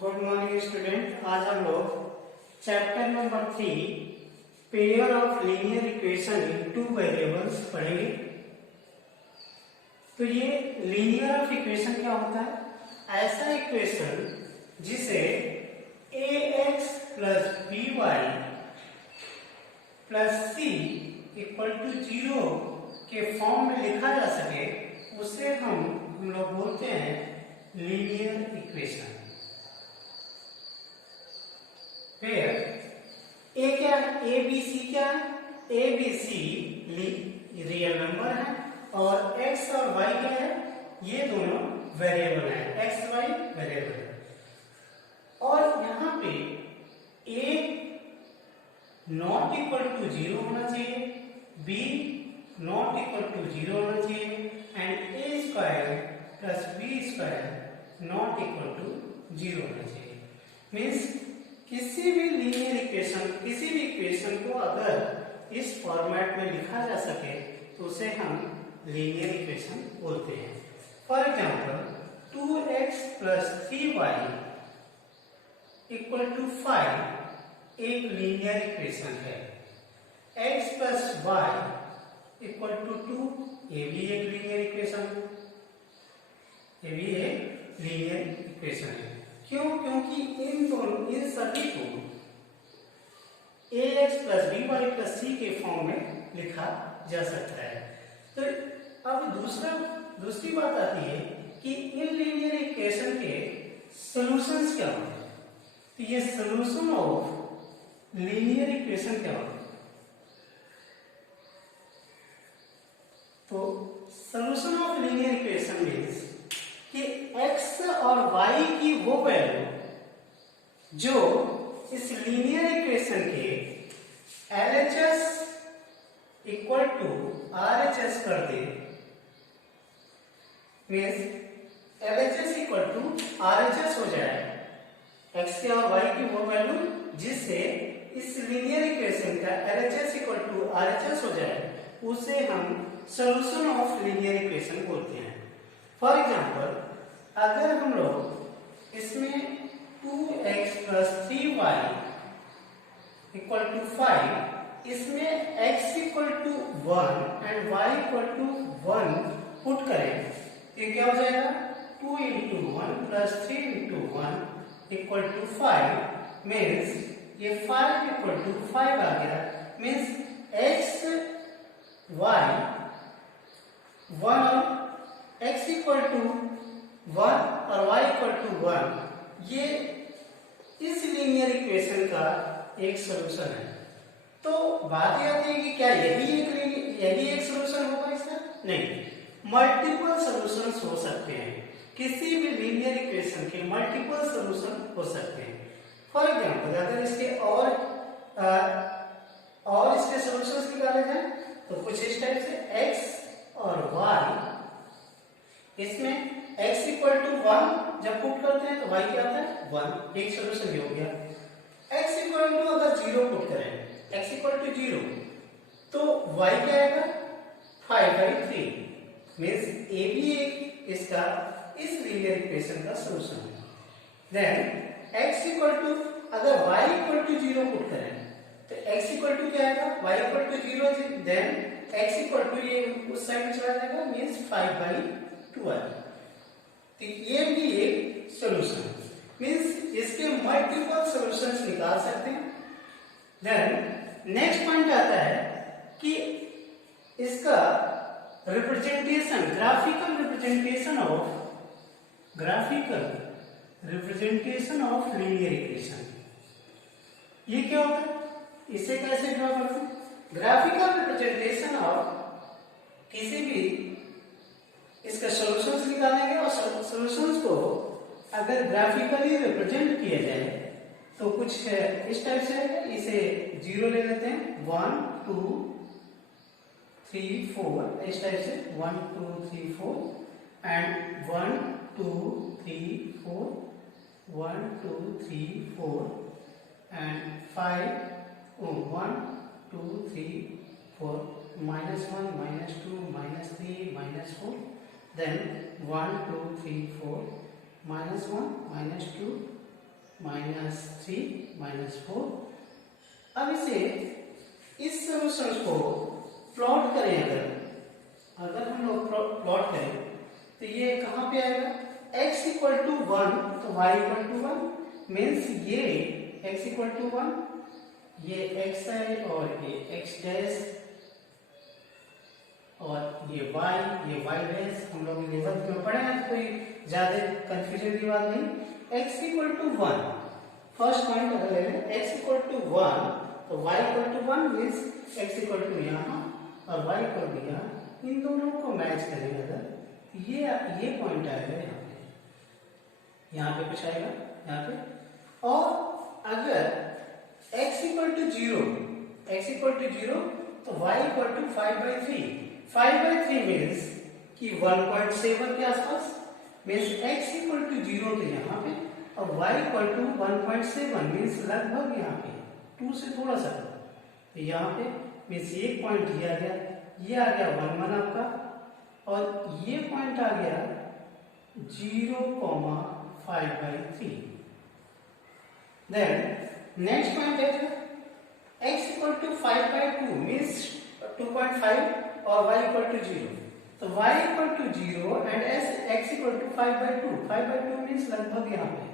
Good morning student. आज हम लोग chapter number 3 pair of linear equation in two variables पढ़ेंगे। तो ये लीनियर ऑफ इक्वेशन क्या होता है? ऐसा इक्वेशन जिसे ax plus by plus c equal to 0 के फॉर्म में लिखा जा सके, उसे हम लोग बोलते हैं लीनियर इक्वेशन। फिर ए क्या है? ए बी सी क्या है? A B C real number है और एक्स और वाई क्या है? ये दोनों वेरिएबल है, एक्स वाई वेरिएबल है। और यहाँ पे ए नॉट इक्वल टू 0 होना चाहिए, बी नॉट इक्वल टू 0 होना चाहिए and A square plus B square not equal to 0 होना चाहिए। मीन्स किसी भी लीनियर इक्वेशन, किसी भी इक्वेशन को अगर इस फॉर्मेट में लिखा जा सके तो उसे हम लीनियर इक्वेशन बोलते हैं। For example 2x plus 3y equal to 5 एक लीनियर इक्वेशन है। x plus y equal to 2 ये भी एक लीनियर इक्वेशन है, ये भी एक लीनियर इक्वेशन है। क्यों? क्योंकि इन सभी को ax plus by plus c के फॉर्म में लिखा जा सकता है। तो अब दूसरी बात आती है कि इन लीनियर इक्वेशन के सॉल्यूशंस क्या होते हैं। तो ये सॉल्यूशन ऑफ लीनियर इक्वेशन क्या होते हैं? तो solution of linear equation means कि x और y की वो वैल्यू जो इस लीनियर इक्वेशन के LHS इक्वल टू RHS कर दे, means LHS equal to RHS हो जाए, x के और y की वो वैल्यू जिससे इस लीनियर इक्वेशन का LHS इक्वल टू RHS हो जाए, उसे हम सॉल्यूशन ऑफ लीनियर इक्वेशन बोलते हैं। फॉर एग्जाम्पल अगर हम लोग इसमें 2x plus 3y equal to 5, इसमें x equal to 1 and y equal to 1 put करें, ये क्या हो जाएगा? 2 into 1 plus 3 into 1 equal to 5। Means ये 5 इक्वल टू 5 आ गया। मीन्स x y 1 और x इक्वल टू 1 और y इक्वल टू 1, ये इस लीनियर इक्वेशन का एक सॉल्यूशन है। तो बात यह आती है कि क्या यही एक सॉल्यूशन होगा इसका? नहीं, मल्टीपल सॉल्यूशंस हो सकते हैं। किसी भी लीनियर इक्वेशन के मल्टीपल सॉल्यूशन हो सकते हैं। फॉर एग्जांपल अगर इसके और इसके सॉल्यूशंस निकाले जाए तो कुछ इस टाइप से x और y, इसमें x इक्वल टू 1 जब पुट करते हैं तो y क्या आता है? 1, एक सॉल्यूशन ये हो गया। x इक्वल टू अगर 0 पुट करें, x इक्वल टू 0, तो y क्या आएगा? 5/3। मीन्स a भी एक इसका इस लीनियर इक्वेशन का सॉल्यूशन है। देन x इक्वल टू अगर y इक्वल टू 0 पुट करें तो x इक्वल टू क्या आएगा? y equal to 0, then x equal to ये उस साइड में चला जाएगा, मीन्स 5/2 आएगा। तो ये भी एक सॉल्यूशन है। मीन्स इसके मल्टीपल सॉल्यूशंस निकाल सकते हैं। देन नेक्स्ट पॉइंट आता है कि इसका representation, graphical representation of linear equation, ये क्या होता है? इसे कैसे ड्रॉ करते हैं? ग्राफिकल रिप्रेजेंटेशन ऑफ किसी भी इसका सॉल्यूशंस निकालेंगे और सॉल्यूशंस को अगर ग्राफिकली रिप्रेजेंट किया जाए तो कुछ इस टाइप से है। इसे 0 ले लेते हैं, 1 2 3 4, इस टाइप से 1 2 3 4 एंड 1 2 3 4, 1 2 3 4 एंड 5 1 2 3 4, -1 -2 -3 -4, then 1 2 3 4 -1 -2 -3 -4। अब इसे इस सॉल्यूशन को प्लॉट करें, अगर हम लोग प्लॉट करें तो ये कहाँ पे आएगा, x इक्वल टू 1 तो y इक्वल टू 1 मीन्स ये x इक्वल टू 1, ये x है और ये x डैश और ये y डैश। हम लोग इलेवंथ में पढ़े हैं, कोई ज्यादा कंफ्यूजन की बात नहीं। x equal to 1 first point अगर ले लें, x इक्वल टू 1 तो y equal to 1 means x equal to यहाँ और y इक्वल टू यहाँ, इन दोनों को मैच करेंगे अगर तो ये पॉइंट आएगा यहाँ पे कुछ आएगा यहाँ पे। और अगर x इक्वल टू 0 तो y इक्वल टू 5/3। 5/3 मीन्स कि 1.7 के आसपास, मीन्स x इक्वल टू 0 तो यहाँ पे और y इक्वल टू 1.7 मीन्स लगभग यहाँ पे 2 से थोड़ा सा, तो यहाँ पे मीन्स ये पॉइंट ये आ गया 1 आपका, और ये पॉइंट आ गया 0,5/3। देन नेक्स्ट पॉइंट है x इक्वल टू 5/2 मीन्स 2.5 और y इक्वल टू 0, तो y equal to 0 and x equal to 5/2 means लगभग यहाँ पे।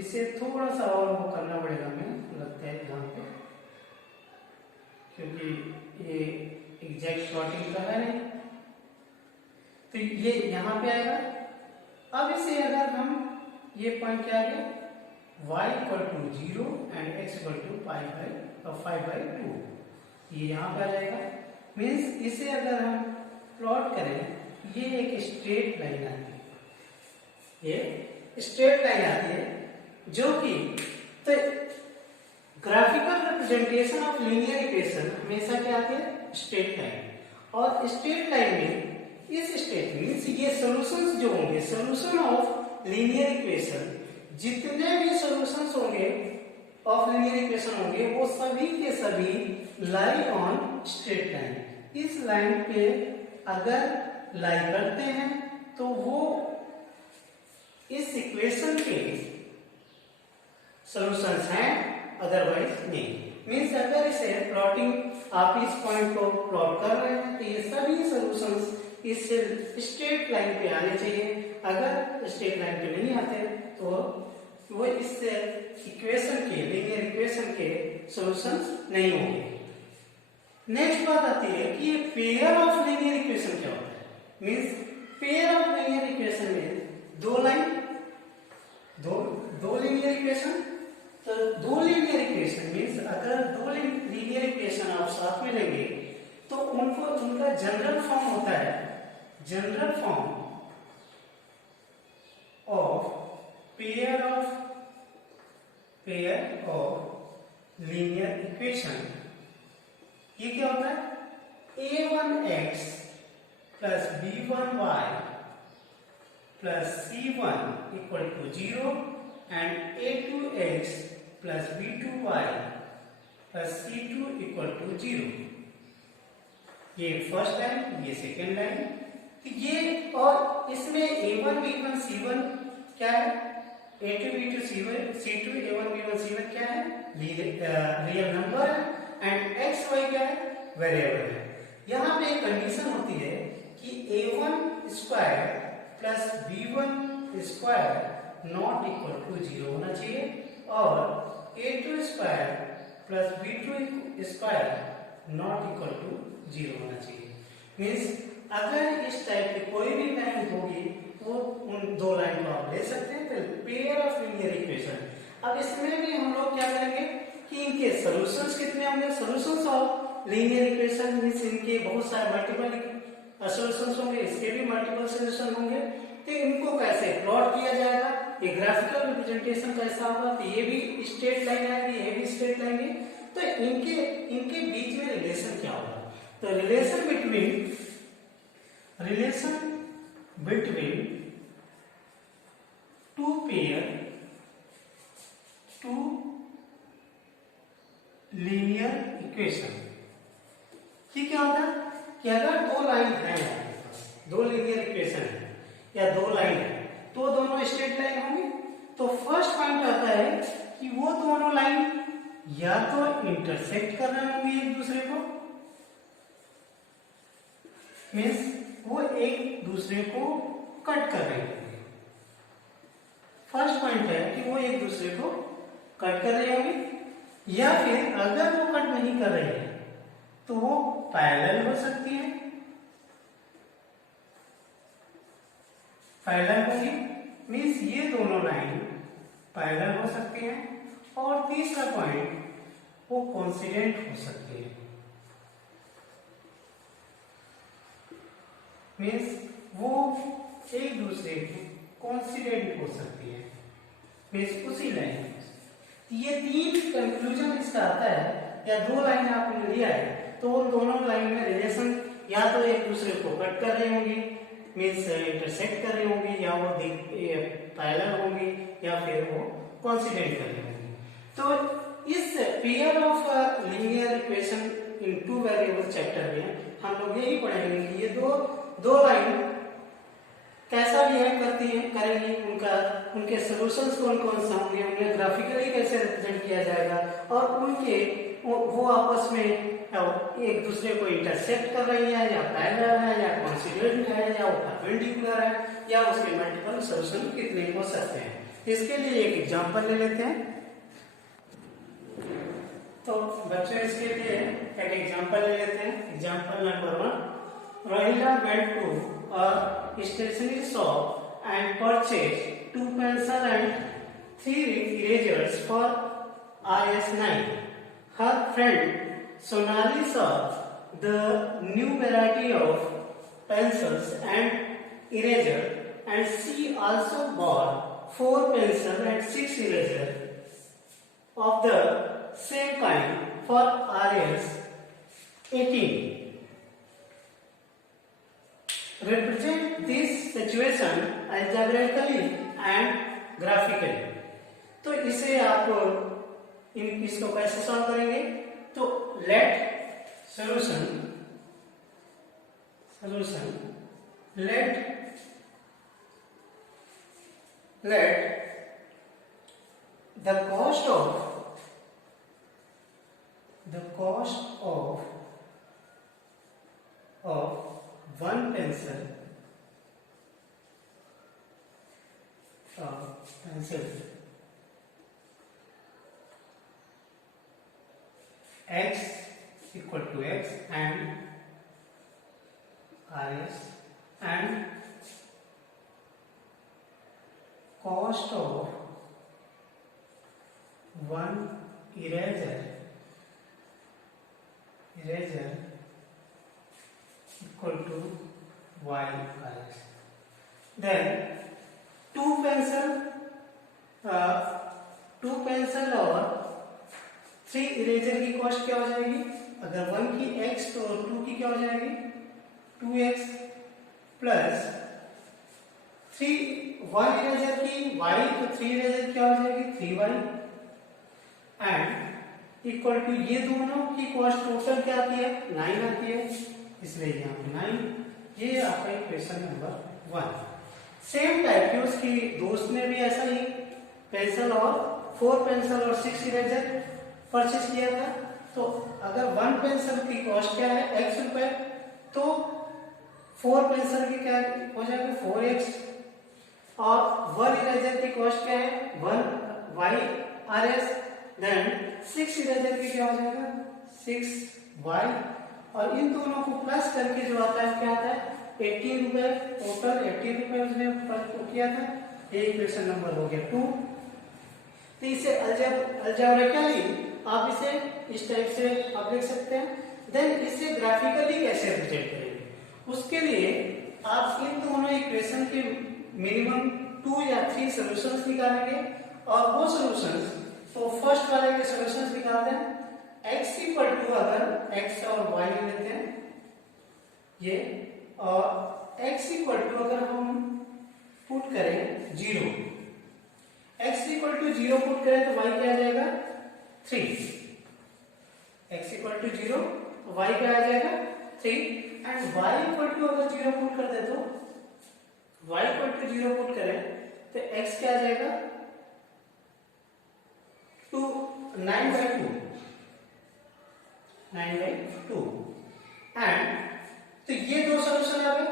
इसे थोड़ा सा और वो करना पड़ेगा हमें लगता है यहाँ पे, क्योंकि ये एग्जैक्ट प्लॉटिंग का है नहीं, तो ये यहाँ पे आएगा। अब इसे अगर हम ये पॉइंट क्या आ गया y equal to 0 and x equal to 5/2, ये यहाँ पे आ जाएगा। मीन्स इसे अगर हम प्लॉट करें, ये एक स्ट्रेट लाइन आती है, ये स्ट्रेट लाइन आती है जो कि तो graphical representation of linear equation हमेशा क्या आती है, स्ट्रेट लाइन। और स्ट्रेट लाइन में इस स्ट्रेट मीन्स ये सॉल्यूशंस जो होंगे, सॉल्यूशन ऑफ लीनियर इक्वेशन, जितने भी सॉल्यूशंस होंगे ऑफ लीनियर इक्वेशन होंगे वो सभी के सभी लाई ऑन स्ट्रेट लाइन। इस लाइन पे अगर लाई करते हैं तो वो इस इक्वेशन के सॉल्यूशंस हैं, अदरवाइज नहीं। मीन्स अगर इसे प्लॉटिंग आप इस पॉइंट को प्लॉट कर रहे हैं तो ये सभी सॉल्यूशंस इस स्ट्रेट लाइन पे आने चाहिए। अगर स्ट्रेट लाइन पे नहीं आते तो वो इस इक्वेशन के लीनियर इक्वेशन के सॉल्यूशंस नहीं होंगे। नेक्स्ट बात आती है कि ये पेयर ऑफ लीनियर इक्वेशन क्या होता है। Means pair of linear equation में दो लाइन दो लीनियर इक्वेशन, तो दो लीनियर इक्वेशन मीन्स अगर दो लीनियर इक्वेशन आप साथ में लेंगे तो उनका जनरल फॉर्म होता है, general form of pair of linear equation. ये क्या होता है, a1x plus b1y plus c1 equal to 0 and a2x plus b2y plus c2 equal to 0। ये फर्स्ट लाइन, ये सेकेंड लाइन। तो ये और इसमें a1 b1 c1 क्या है, a2 b2 c2 a1 b1 c1 क्या है, रियल नंबर है, एंड x y क्या है, वेरिएबल है। यहाँ पे एक कंडीशन होती है कि a1 square plus b1 square not equal to 0 होना चाहिए और a2 square plus b2 square not equal to 0 होना चाहिए। मीन्स अगर इस टाइप की कोई भी लाइन होगी तो उन दो लाइन को आप ले सकते हैं, तो पेयर ऑफ लीनियर इक्वेशन। अब इसमें भी हम लोग क्या करेंगे कि इनके सॉल्यूशंस कितने होंगे, solutions of linear equation means इनके बहुत सारे मल्टीपल सॉल्यूशंस होंगे, इसके भी मल्टीपल सॉल्यूशन होंगे। तो इनको कैसे प्लॉट किया जाएगा, ये ग्राफिकल रिप्रेजेंटेशन कैसा होगा, तो ये भी स्ट्रेट लाइन आएगी, ये भी स्ट्रेट लाइन है। तो इनके बीच में रिलेशन क्या होगा, तो relation between two linear equation. ये क्या होता है कि अगर दो लाइन है, दो लीनियर इक्वेशन है या दो लाइन है तो दोनों स्ट्रेट लाइन होंगे। तो फर्स्ट पॉइंट आता है कि वो दोनों लाइन या तो इंटरसेक्ट कर रहे होंगे एक दूसरे को, मीन्स वो एक दूसरे को कट कर रहे होंगे। फर्स्ट पॉइंट है कि वो एक दूसरे को कट कर रहे होंगे, या फिर अगर वो कट नहीं कर रहे हैं तो वो पैरेलल हो सकती है, पैरेलल होगी, मीन्स ये दोनों लाइन पैरेलल हो सकती हैं। और तीसरा पॉइंट, वो कोइंसिडेंट हो सकती है, मीन्स वो एक दूसरे को कोइंसिडेंट हो सकती है, मीन्स उसी लाइन। ये तीन कंक्लूजन इसका आता है, या दो लाइन आपने लिया है तो वो दोनों लाइन में रिलेशन या तो एक दूसरे को कट कर रही होंगी, मीन्स इंटरसेक्ट कर रही होंगी, या वो पैरेलल होंगी, या फिर वो कोइंसिडेंट कर रही होंगी। तो इस pair of linear equation in two variable chapter में हम लोग यही पढ़ेंगे कि ये दो लाइन कैसा बिहेव करती है, करेंगी, उनके सॉल्यूशंस कौन कौन सा होंगे, उन्हें ग्राफिकली कैसे रिप्रेजेंट किया जाएगा, और उनके वो आपस में एक दूसरे को इंटरसेक्ट कर रही है, या पैरेलल है, या कोइंसिडेंट है, या वो परपेंडिकुलर है, या उसके मल्टीपल सॉल्यूशन कितने हो सकते हैं। इसके लिए एक एग्जांपल ले लेते हैं। तो बच्चों इसके लिए एक एग्जांपल ले लेते हैं। Example number 1, Rohila went to a stationery shop and purchased 2 pencils and 3 erasers for RS9. Her friend Sonali saw the new variety of pencils and eraser, and she also bought 4 pencils and 6 erasers of the same kind for RS18. Represent this situation algebraically and graphically. तो इसे आप इसको कैसे solve करेंगे? तो let solution let the cost of one pencil x equal to x and RS, and cost of one eraser equal to YRS. Then two pencil और 3 eraser की cost क्या हो जाएगी? अगर 1 की x तो 2 की क्या हो जाएगी? 2x प्लस 1 इरेजर की y तो 3 इरेजर क्या हो जाएगी? 3y, एंड इक्वल टू ये दोनों की कॉस्ट टोटल क्या आती है? 9 आती है, इसलिए यहाँ पे 9। ये आपका इक्वेशन नंबर 1। सेम टाइप की उसकी दोस्त ने भी ऐसा ही पेंसिल और 4 पेंसिल और 6 इरेजर परचेज किया था। तो अगर 1 पेंसिल की कॉस्ट क्या है? x रुपए, तो 4 पेंसिल की क्या हो जाएगा? 4x, और 1 इरेजर की कॉस्ट क्या है? 1y देन 6 इरेजर की क्या हो जाएगा? 6y, और इन दोनों को प्लस करके जो आता है क्या आता है? 80 रुपए, टोटल 80 रुपए उसने किया था। ये इक्वेशन नंबर हो गया 2। तो इसे अलजेब्रिकली आप इसे इस टाइप से आप लिख सकते हैं। देन इसे ग्राफिकली कैसे रिप्रेजेंट करेंगे? उसके लिए आप इन दोनों इक्वेशन के मिनिमम 2 या 3 सॉल्यूशंस निकालेंगे, और वो सॉल्यूशंस, तो फर्स्ट वाले के सॉल्यूशंस निकालते हैं। x इक्वल टू, अगर x और y लेते हैं ये, और x इक्वल टू अगर हम पुट करें 0, x इक्वल टू 0 पुट करें तो y क्या आ जाएगा? 3। x इक्वल टू 0 तो y क्या आ जाएगा? 3, एंड y इक्वल टू अगर 0 पुट कर दे तो y इक्वल टू 0 पुट करें तो x क्या आ जाएगा? 9/2 9/2 एंड तो ये दो सोल्यूशन आ गए।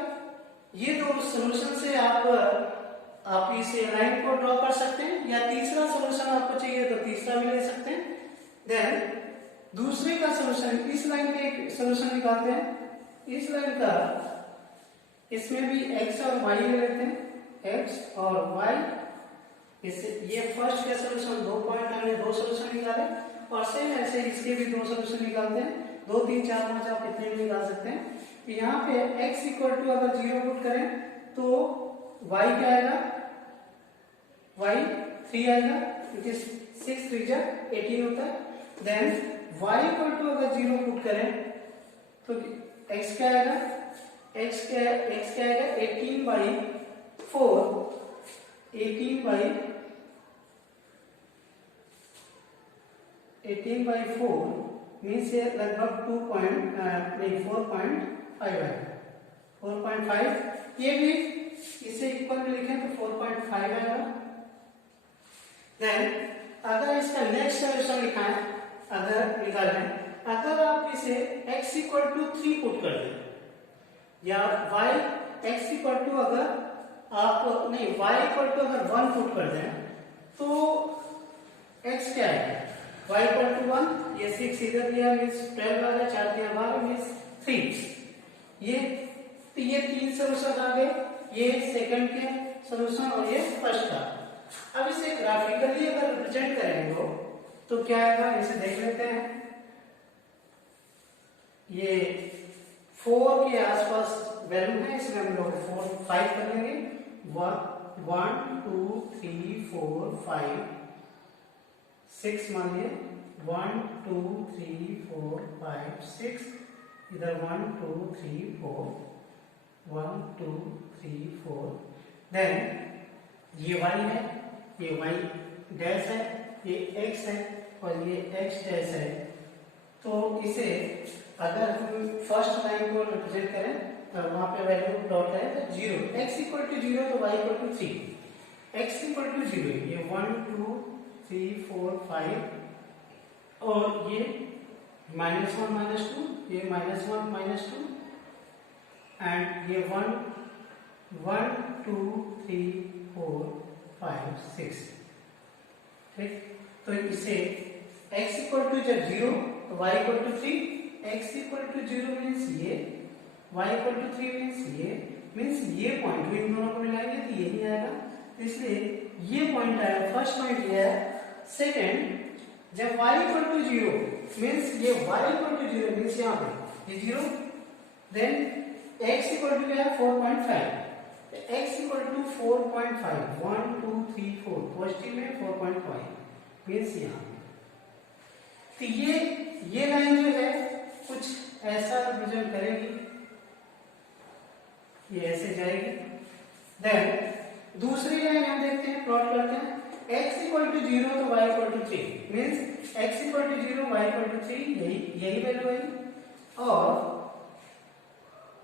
ये दो सोल्यूशन से आप इस लाइन को ड्रॉ कर सकते हैं, या तीसरा सोल्यूशन आपको चाहिए तो तीसरा भी ले सकते हैं। देन दूसरे का सोल्यूशन, इस लाइन के सोल्यूशन निकालते हैं। इस लाइन का इसमें भी x और y ले लेते हैं, x और y। इसे ये फर्स्ट का सोल्यूशन 2 पॉइंट हमने 2 सोल्यूशन निकाले, और सेम ऐसे इसके भी 2 सोल्यूशन निकालते हैं। 2 3 4 5 आप कितने भी निकाल सकते हैं। तो यहाँ पे x इक्वल टू अगर 0 पुट करें तो y क्या आएगा, y 3 आएगा, इट इज 6 3 जा 18 होता है। देन y इक्वल टू अगर 0 पुट करें तो x क्या आएगा, x क्या आएगा 18/4 मीन्स ये लगभग 4.5 आएगा। 4.5 ये भी इसे इक्वल में लिखें तो 4.5 आएगा। देन अगर इसका नेक्स्ट सोल्यूशन लिखा है, अगर निकालें, अगर आप इसे x इक्वल टू 3 पुट कर दें, या y x इक्वल टू अगर आप नहीं y इक्वल टू अगर 1 पुट कर दें तो x क्या आएगा, y इक्वल टू 1, ये 6 इधर दिया मीन्स 12 आ गया, 4 दिया 12 मीन्स 3। ये तो ये 3 सोल्यूशन आ गए, ये सेकंड के सोल्यूशन और ये फर्स्ट का। अब इसे ग्राफिकली अगर रिप्रेजेंट करेंगे तो क्या आएगा, इसे देख लेते हैं। ये 4 के आसपास वैल्यू है, इसमें हम लोग 4 5 कर लेंगे। 1 2 3 4 5 6 मानिए, 1 2 3 4 5 6, इधर 1 2 3 4 1 2 3 4। देन ये y है, ये y डैश है, ये x है और ये x डैश है। तो इसे अगर हम फर्स्ट लाइन को रिप्रेजेंट करें तो वहां पे वैल्यू डॉट है तो 0, x इक्वल टू 0 तो y equal to 3, x equal to 0, ये 1 2 3 4 5 और ये -1 -2, ये -1 -2 एंड ये 1 1 2 3 4 5 6। ठीक, तो इसे x इक्वल टू जब 0 तो y equal to 3, x equal to 0 means ये, y इक्वल टू 3 मीन्स ये पॉइंट इन दोनों को मिलाएंगे तो यही आएगा। तो इसलिए ये पॉइंट आया, फर्स्ट पॉइंट ये है। सेकंड, जब y इक्वल टू 0 मीन्स ये y इक्वल टू 0 मीन्स यहाँ पे ये 0, देन x इक्वल टू क्या है 4.5, x इक्वल टू 4.5 1 2 3 4 पॉजिटिव में 4.5 मीन्स यहाँ। तो ये लाइन जो है कुछ ऐसा रिप्रेजेंट करेगी, ये ऐसे जाएगी। देन दूसरी लाइन हम देखते हैं, प्लॉट करते हैं। x इक्वल टू 0 तो y equal to 3 means x equal to 0 y equal to 3, यही वैल्यू है। और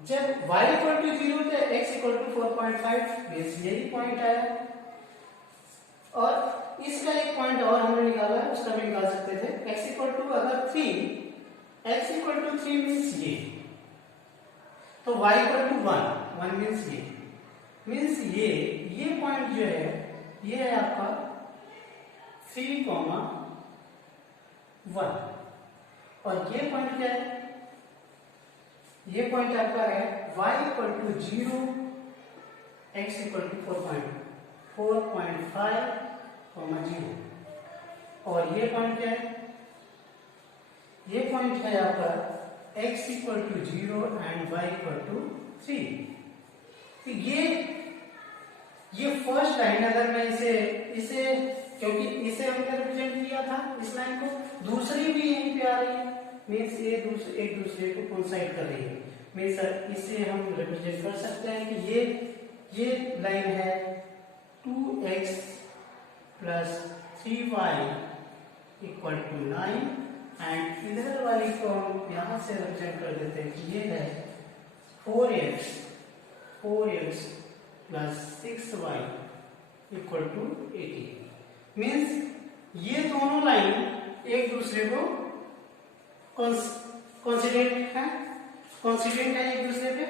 जब y इक्वल टू 0 तो x इक्वल टू 4.5 मीन्स यही पॉइंट आया। और इसका एक पॉइंट और हमने निकाला है, उसका भी निकाल सकते थे। x इक्वल टू अगर 3, x इक्वल टू 3 मीन्स ये, तो y इक्वल टू 1 मीन्स ये पॉइंट जो है ये है आपका 3, 1 और ये पॉइंट क्या है, ये पॉइंट आपका है y equal to 0, x equal to 4.5, 0 और ये पॉइंट क्या है, ये पॉइंट है आपका x equal to 0 and y equal to 3। तो ये फर्स्ट लाइन, अगर मैं इसे क्योंकि इसे हमने रिप्रेजेंट किया था इस लाइन को, दूसरी भी यहीं पे आ रही है मीन्स ये एक दूसरे को कोइंसाइड कर रही है मीन्स इसे हम रिप्रेजेंट कर सकते हैं कि ये लाइन है 2x plus 3y equal to 9 and इधर वाली को हम यहां से रिप्रेजेंट कर देते हैं कि ये है 4x plus 6y equal to 18 means ये दोनों लाइन एक दूसरे को कॉन्सिडेंट है एक दूसरे पे।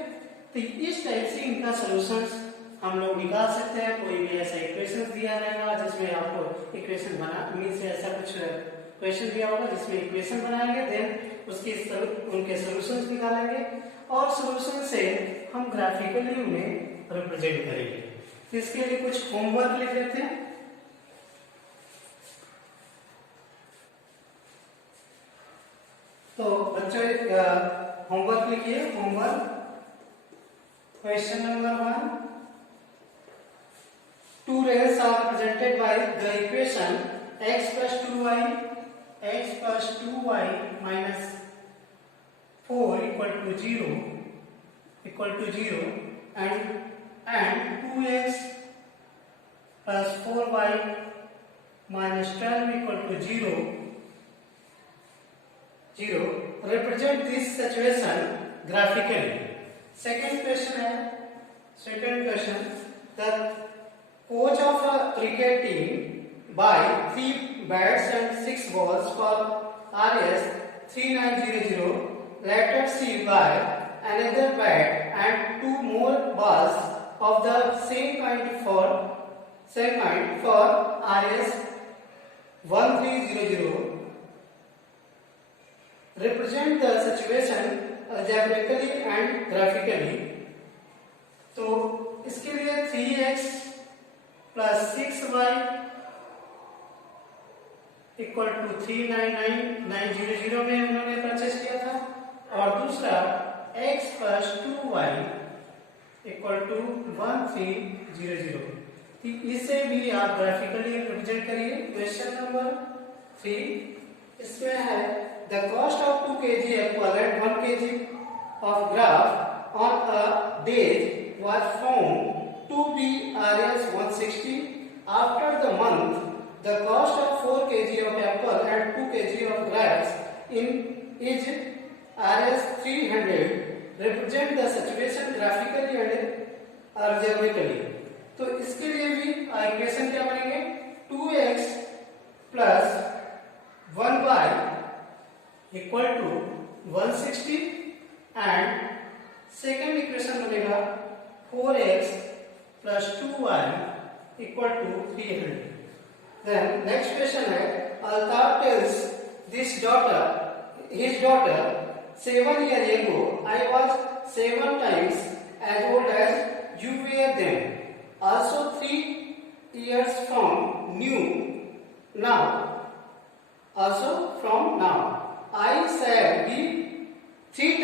तो इस टाइप से इनका सॉल्यूशंस हम लोग निकाल सकते हैं। कोई भी ऐसा इक्वेशन दिया रहेगा जिसमें आपको इक्वेशन बना मीन्स ऐसा कुछ क्वेश्चन दिया होगा जिसमें इक्वेशन बनाएंगे, देन उसकी उनके सॉल्यूशंस निकालेंगे और सॉल्यूशन से हम ग्राफिकली उन्हें रिप्रेजेंट करेंगे। तो इसके लिए कुछ होमवर्क लिख लेते हैं। तो बच्चों होमवर्क लिखिए। Homework question number 1, two rays are represented by the equation x plus 2y minus 4 equal to 0 and 2x plus 4y minus 12 equal to 0 represent this situation graphically. Second question, the coach of a cricket team buy 3 bats and 6 balls for Rs 3900. Later she buy another bat and 2 more balls of the same kind for Rs 1300. Represent the situation algebraically and graphically. तो इसके लिए 3x plus 6y equal to 399900 में उन्होंने purchase किया था, और दूसरा x plus 2y equal to 1300। इसे भी आप ग्राफिकली रिप्रेजेंट करिए। क्वेश्चन नंबर 3 इसमें है the cost of 2 kg Apple and 1 kg of graph on a date was found to be Rs 160. After the month, the cost of 4 kg of apple and 2 kg of grapes is Rs 300. Represent the situation graphically and algebraically. तो इसके लिए भी equation क्या बनेंगे? 2x plus 1y equal to 160 and second equation बनेगा 4x plus 2y equal to 300. Then next question है Altaf tells his daughter 7 years ago I was 7 times as old as you were then. Also 3 years from now. Also from now I shall be 3 times